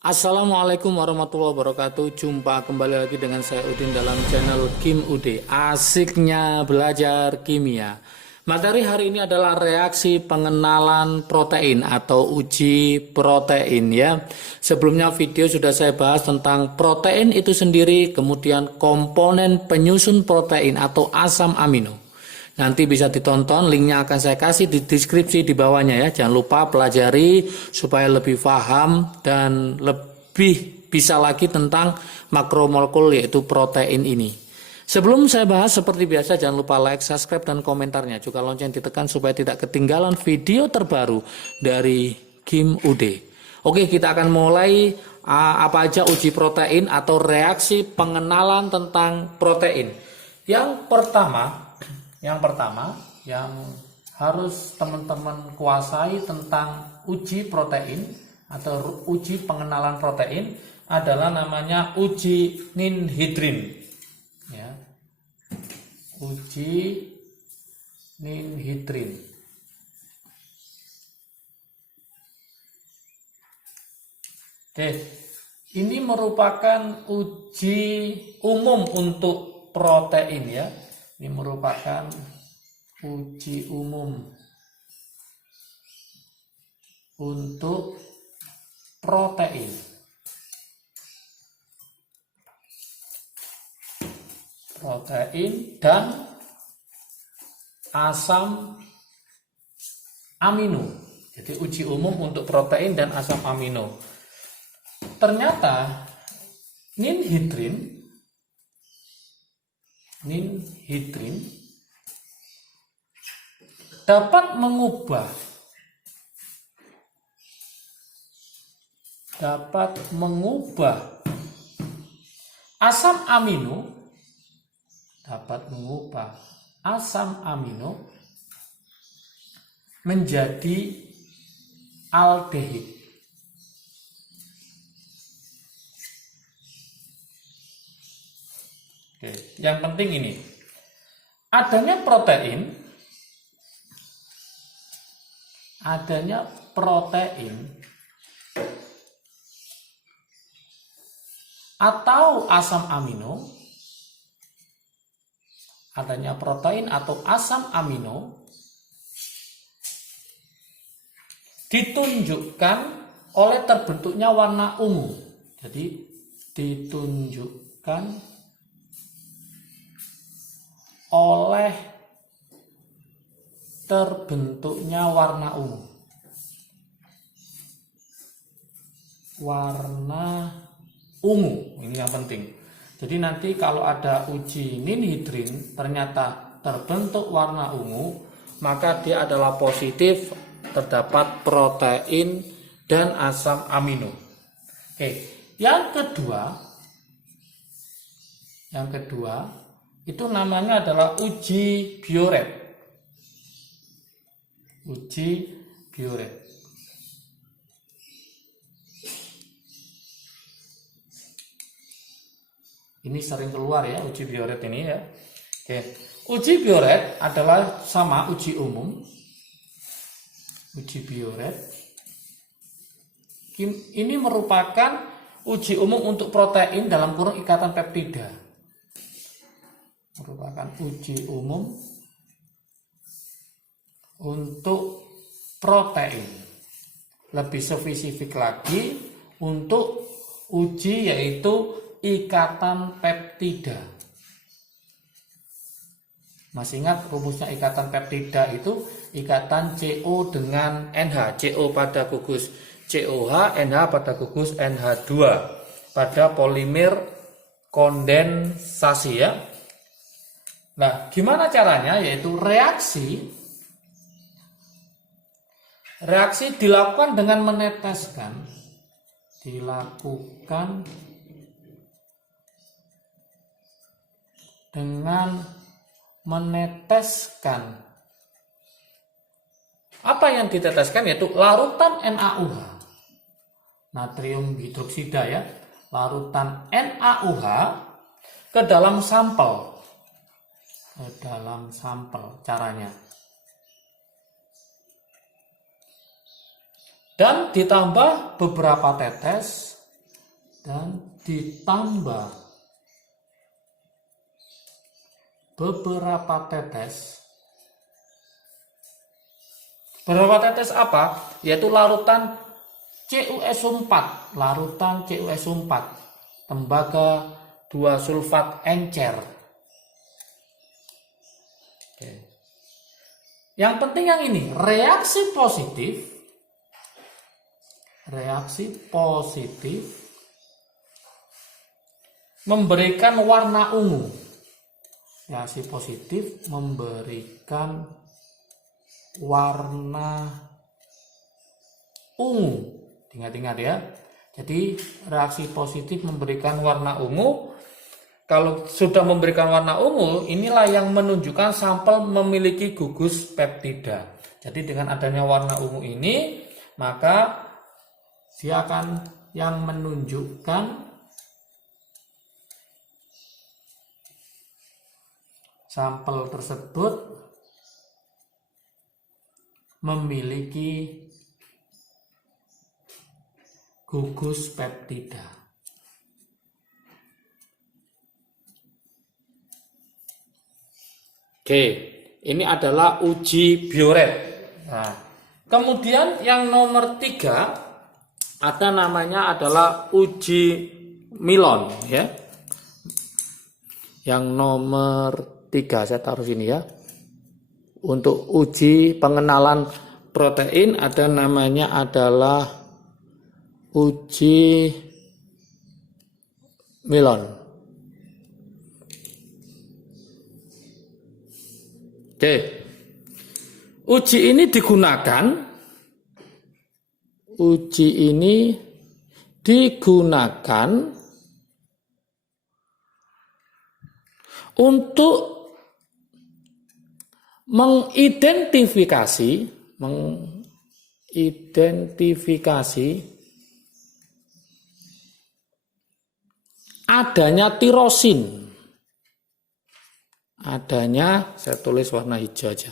Assalamualaikum warahmatullahi wabarakatuh. Jumpa kembali lagi dengan saya Udin dalam channel Kim UD. Asiknya belajar kimia. Materi hari ini adalah reaksi pengenalan protein atau uji protein ya. Sebelumnya video sudah saya bahas tentang protein itu sendiri, kemudian komponen penyusun protein atau asam amino. Nanti bisa ditonton, linknya akan saya kasih di deskripsi di bawahnya ya. Jangan lupa pelajari supaya lebih paham dan lebih bisa lagi tentang makromolekul yaitu protein ini. Sebelum saya bahas seperti biasa jangan lupa like, subscribe dan komentarnya. Juga lonceng ditekan supaya tidak ketinggalan video terbaru dari Kim UD. Oke, kita akan mulai apa aja uji protein atau reaksi pengenalan tentang protein. Yang pertama yang harus teman-teman kuasai tentang uji protein atau uji pengenalan protein adalah namanya uji ninhidrin ya. Uji ninhidrin. Oke, ini merupakan uji umum untuk protein ya. Ini merupakan uji umum untuk protein. Protein dan asam amino. Jadi uji umum untuk protein dan asam amino. Ternyata ninhidrin dapat mengubah asam amino menjadi aldehid. Oke, yang penting ini, adanya protein atau asam amino, ditunjukkan oleh terbentuknya warna ungu. Jadi ditunjukkan oleh terbentuknya warna ungu. Ini yang penting. Jadi nanti kalau ada uji ninhidrin ternyata terbentuk warna ungu, maka dia adalah positif, terdapat protein dan asam amino. Oke, yang kedua itu namanya adalah uji Biuret. Ini sering keluar ya uji Biuret ini ya. Oke, uji Biuret adalah sama uji umum. Uji Biuret ini merupakan uji umum untuk protein dalam kurung ikatan peptida. Merupakan uji umum untuk protein. Lebih spesifik lagi untuk uji yaitu ikatan peptida. Masih ingat rumusnya ikatan peptida itu ikatan CO dengan NH, CO pada gugus COH, NH pada gugus NH2 pada polimer kondensasi ya. Nah, gimana caranya? Yaitu reaksi dilakukan dengan meneteskan apa yang diteteskan yaitu larutan NaOH, natrium hidroksida ya, larutan NaOH ke dalam sampel. Caranya. Dan ditambah beberapa tetes dan ditambah beberapa tetes. Beberapa tetes apa? Yaitu larutan CuSO4, tembaga 2 sulfat encer. Oke. Yang penting yang ini, reaksi positif memberikan warna ungu. Reaksi positif memberikan warna ungu. Ingat-ingat ya. Jadi reaksi positif memberikan warna ungu. Kalau sudah memberikan warna ungu, inilah yang menunjukkan sampel memiliki gugus peptida. Jadi dengan adanya warna ungu ini, maka dia akan yang menunjukkan sampel tersebut memiliki gugus peptida. Oke, ini adalah uji Biuret. Nah, kemudian yang nomor 3 ada namanya adalah uji Milon ya. Yang nomor 3 saya taruh sini ya. Untuk uji pengenalan protein ada namanya adalah uji Milon. Oke. Uji ini digunakan untuk mengidentifikasi adanya tirosin. Saya tulis warna hijau aja.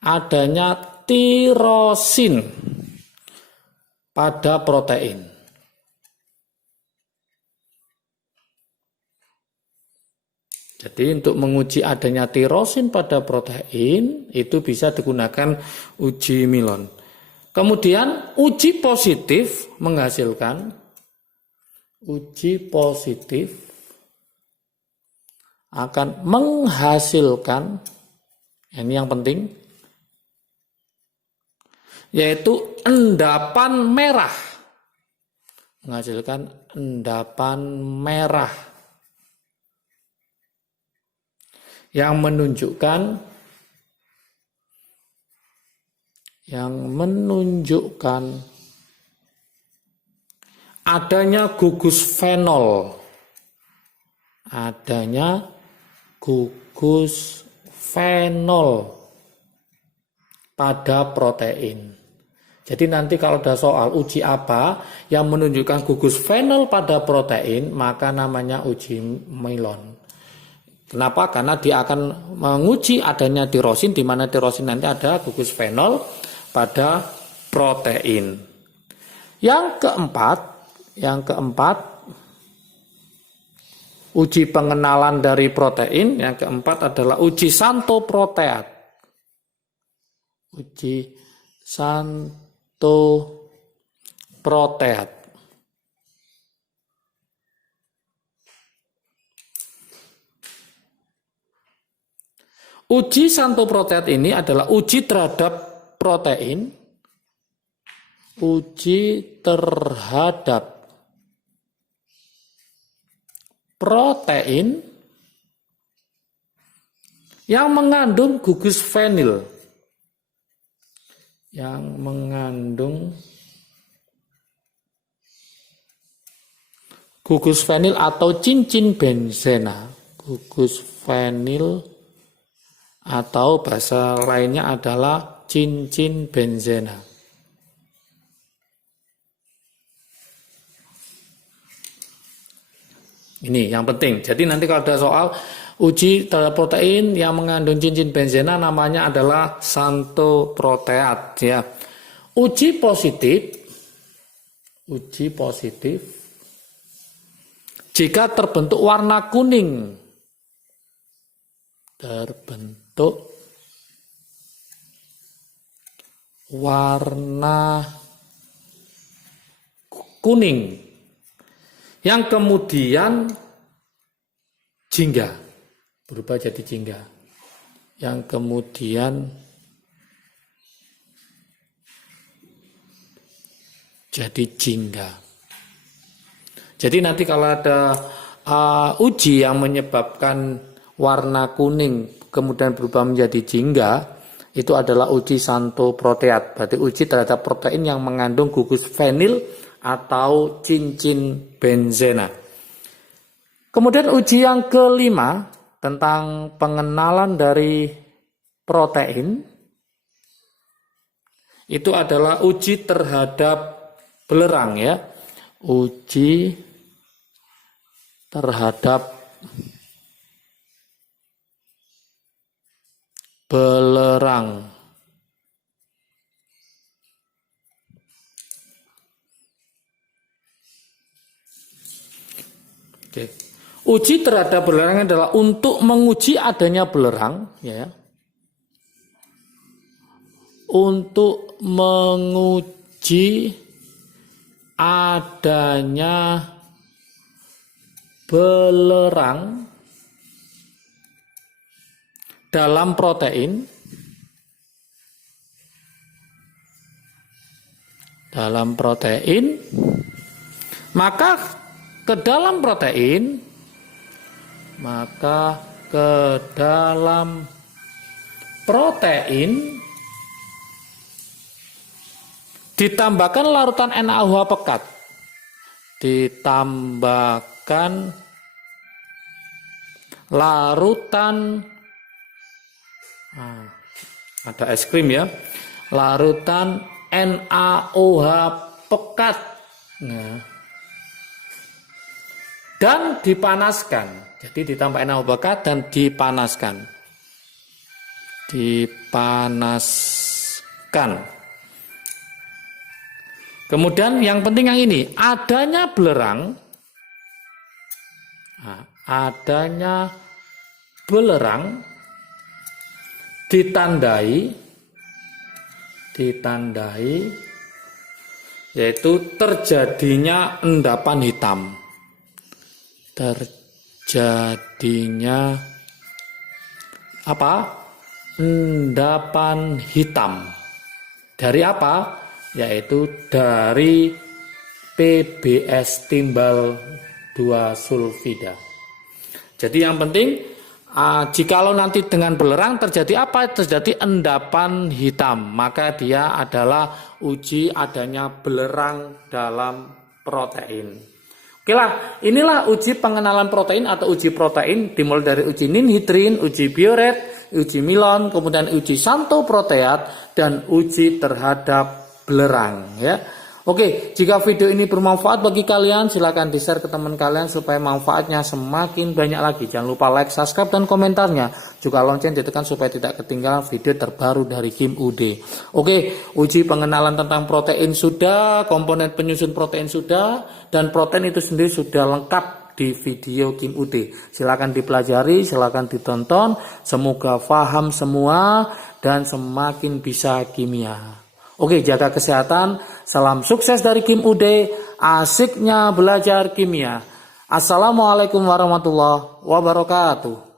Adanya tirosin pada protein. Jadi untuk menguji adanya tirosin pada protein itu bisa digunakan uji Milon. Kemudian uji positif akan menghasilkan, ini yang penting, yaitu endapan merah. Menghasilkan endapan merah yang menunjukkan adanya gugus fenol. Pada protein. Jadi nanti kalau ada soal uji apa yang menunjukkan gugus fenol pada protein, maka namanya uji Milon. Kenapa? Karena dia akan menguji adanya tirosin, di mana tirosin nanti ada gugus fenol pada protein. Yang keempat, uji pengenalan dari protein. Yang keempat adalah uji santoproteat. Uji santoproteat ini adalah uji terhadap protein, yang mengandung gugus fenil, atau cincin benzena. Gugus fenil atau bahasa lainnya adalah cincin benzena. Ini yang penting. Jadi nanti kalau ada soal uji terhadap protein yang mengandung cincin benzena, namanya adalah santoproteat ya. Uji positif jika terbentuk warna kuning. Terbentuk warna kuning yang kemudian jingga, berubah jadi jingga, yang kemudian jadi jingga. Jadi nanti kalau ada uji yang menyebabkan warna kuning kemudian berubah menjadi jingga, itu adalah uji santoproteat, berarti uji terhadap protein yang mengandung gugus fenil atau cincin benzena. Kemudian uji yang kelima tentang pengenalan dari protein, itu adalah uji terhadap belerang ya. Uji terhadap belerang. Oke. Uji terhadap belerang adalah untuk menguji adanya belerang, ya. Untuk menguji adanya belerang dalam protein, maka ke dalam protein ditambahkan larutan NaOH pekat, ada es krim ya, larutan NaOH pekat, dan dipanaskan. Jadi ditambah NaOH pekat dan dipanaskan. Kemudian yang penting yang ini, adanya belerang ditandai yaitu terjadinya endapan hitam. Endapan hitam. Dari apa? Yaitu dari PBS timbal 2 sulfida. Jadi yang penting jikalau nanti dengan belerang terjadi apa? Terjadi endapan hitam, maka dia adalah uji adanya belerang dalam protein. Oke lah, inilah uji pengenalan protein atau uji protein, dimulai dari uji ninhidrin, uji bioret, uji milon, kemudian uji santoproteat, dan uji terhadap belerang ya. Oke, jika video ini bermanfaat bagi kalian, silakan di-share ke teman kalian supaya manfaatnya semakin banyak lagi. Jangan lupa like, subscribe, dan komentarnya. Juga lonceng ditekan supaya tidak ketinggalan video terbaru dari Kim UD. Oke, uji pengenalan tentang protein sudah, komponen penyusun protein sudah, dan protein itu sendiri sudah lengkap di video Kim UD. Silakan dipelajari, silakan ditonton. Semoga paham semua dan semakin bisa kimia. Oke, jaga kesehatan. Salam sukses dari Kim UD. Asiknya belajar kimia. Assalamualaikum warahmatullahi wabarakatuh.